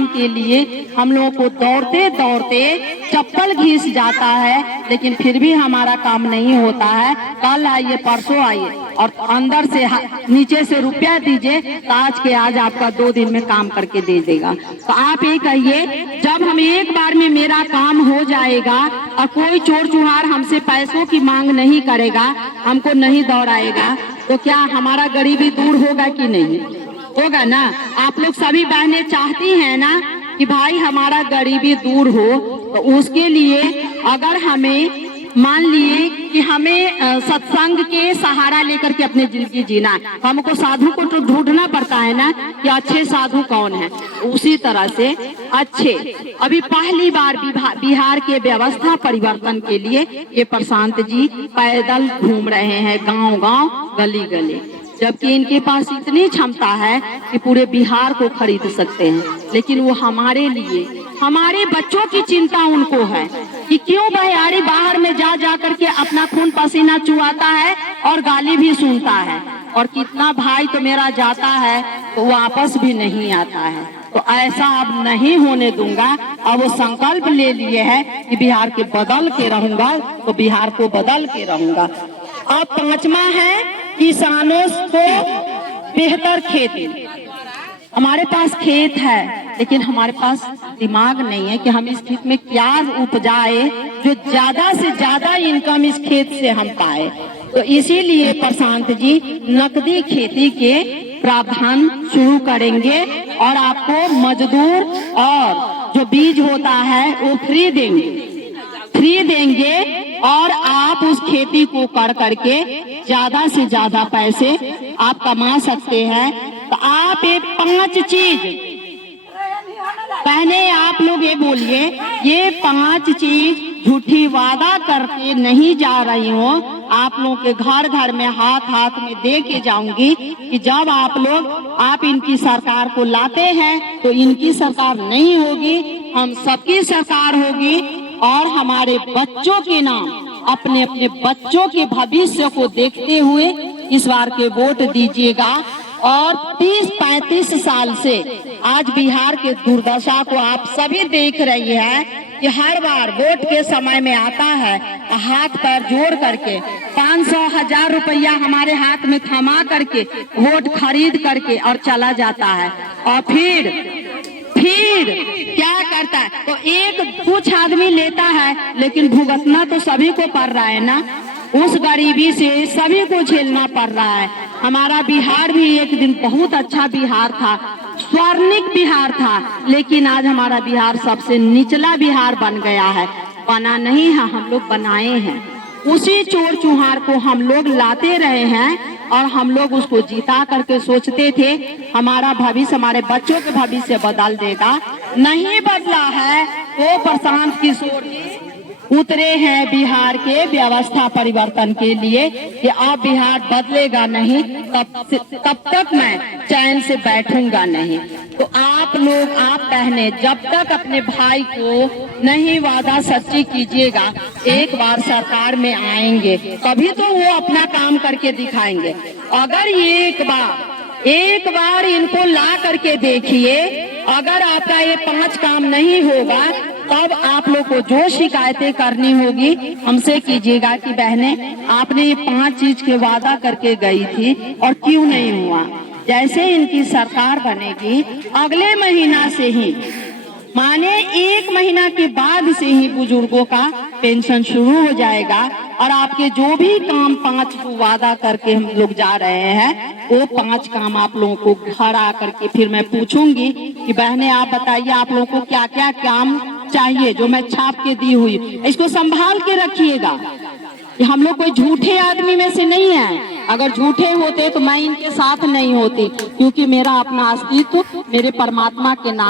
काम के लिए हम लोगों को दौड़ते दौड़ते चप्पल घिस जाता है, लेकिन फिर भी हमारा काम नहीं होता है। कल आइए, परसों आइए और अंदर से नीचे से रुपया दीजिए तो आज के आज आपका 2 दिन में काम करके दे देगा। तो आप ये कहिए, जब हम एक बार में मेरा काम हो जाएगा और कोई चोर चुहार हमसे पैसों की मांग नहीं करेगा, हमको नहीं दौड़ाएगा, तो क्या हमारा गरीबी दूर होगा कि नहीं होगा ना। आप लोग सभी बहनें चाहती हैं ना कि भाई हमारा गरीबी दूर हो। तो उसके लिए अगर हमें मान लिए कि हमें सत्संग के सहारा लेकर के अपनी जिंदगी जीना है, हमको साधु को तो ढूंढना पड़ता है ना कि अच्छे साधु कौन है। उसी तरह से अच्छे अभी पहली बार बिहार के व्यवस्था परिवर्तन के लिए ये प्रशांत जी पैदल घूम रहे हैं गांव गांव गली गली, जबकि इनके पास इतनी क्षमता है कि पूरे बिहार को खरीद सकते हैं। लेकिन वो हमारे लिए, हमारे बच्चों की चिंता उनको है कि क्यों भैयारी बाहर में जा जा करके अपना खून पसीना चुहाता है और गाली भी सुनता है, और कितना भाई तो मेरा जाता है तो वापस भी नहीं आता है। तो ऐसा अब नहीं होने दूंगा। अब वो संकल्प ले लिए है कि बिहार के बदल के रहूंगा, तो बिहार को बदल के रहूंगा। अब 5वां है किसानों को बेहतर खेती। हमारे पास खेत है, लेकिन हमारे पास दिमाग नहीं है कि हम इस खेत में क्या उपजाए जो ज्यादा से ज्यादा इनकम इस खेत से हम पाए। तो इसीलिए प्रशांत जी नकदी खेती के प्रावधान शुरू करेंगे और आपको मजदूर और जो बीज होता है वो फ्री देंगे और आप उस खेती को कर करके ज्यादा से ज्यादा पैसे आप कमा सकते हैं। तो आप ये 5 चीज पहले आप लोग ये बोलिए, ये 5 चीज झूठी वादा करके नहीं जा रही हूँ। आप लोगों के घर घर में हाथ हाथ में दे के जाऊंगी कि जब आप इनकी सरकार को लाते हैं तो इनकी सरकार नहीं होगी, हम सबकी सरकार होगी। और हमारे बच्चों के नाम, अपने अपने बच्चों के भविष्य को देखते हुए इस बार के वोट दीजिएगा। और 30-35 साल से आज बिहार के दुर्दशा को आप सभी देख रही है कि हर बार वोट के समय में आता है, हाथ पैर जोड़ करके 500-1000 रुपया हमारे हाथ में थमा करके वोट खरीद करके और चला जाता है। और फिर क्या करता है, तो कुछ आदमी लेता है, लेकिन भुगतना तो सभी को पड़ रहा है ना। उस गरीबी से सभी को झेलना पड़ रहा है। हमारा बिहार भी एक दिन बहुत अच्छा बिहार था, स्वर्णिक बिहार था, लेकिन आज हमारा बिहार सबसे निचला बिहार बन गया है। बना नहीं है, हम लोग बनाए हैं। उसी चोर चुहार को हम लोग लाते रहे हैं और हम लोग उसको जीता करके सोचते थे हमारा भविष्य, हमारे बच्चों के भविष्य बदल देगा। नहीं बदला है। वो प्रशांत किशोर जी उतरे हैं बिहार के व्यवस्था परिवर्तन के लिए कि अब बिहार बदलेगा नहीं, तब तक मैं चैन से बैठूंगा नहीं। तो आप लोग, आप बहने, जब तक अपने भाई को नहीं वादा सच्ची कीजिएगा, एक बार सरकार में आएंगे तभी तो वो अपना काम करके दिखाएंगे। अगर एक बार इनको ला करके देखिए, अगर आपका ये 5 काम नहीं होगा तब आप लोग को जो शिकायतें करनी होगी हमसे कीजिएगा कि बहने आपने ये 5 चीज के वादा करके गई थी और क्यों नहीं हुआ। जैसे इनकी सरकार बनेगी अगले महीना से ही, माने 1 महीना के बाद से ही बुजुर्गों का पेंशन शुरू हो जाएगा। और आपके जो भी काम 5 को वादा करके हम लोग जा रहे हैं, वो 5 काम आप लोगों को घर आकर के फिर मैं पूछूंगी कि बहने आप बताइए आप लोगों को क्या क्या काम चाहिए जो मैं छाप के दी हुई। इसको संभाल के रखिएगा। हम लोग कोई झूठे आदमी में से नहीं है। अगर झूठे होते तो मैं इनके साथ नहीं होती, क्योंकि मेरा अपना अस्तित्व मेरे परमात्मा के नाम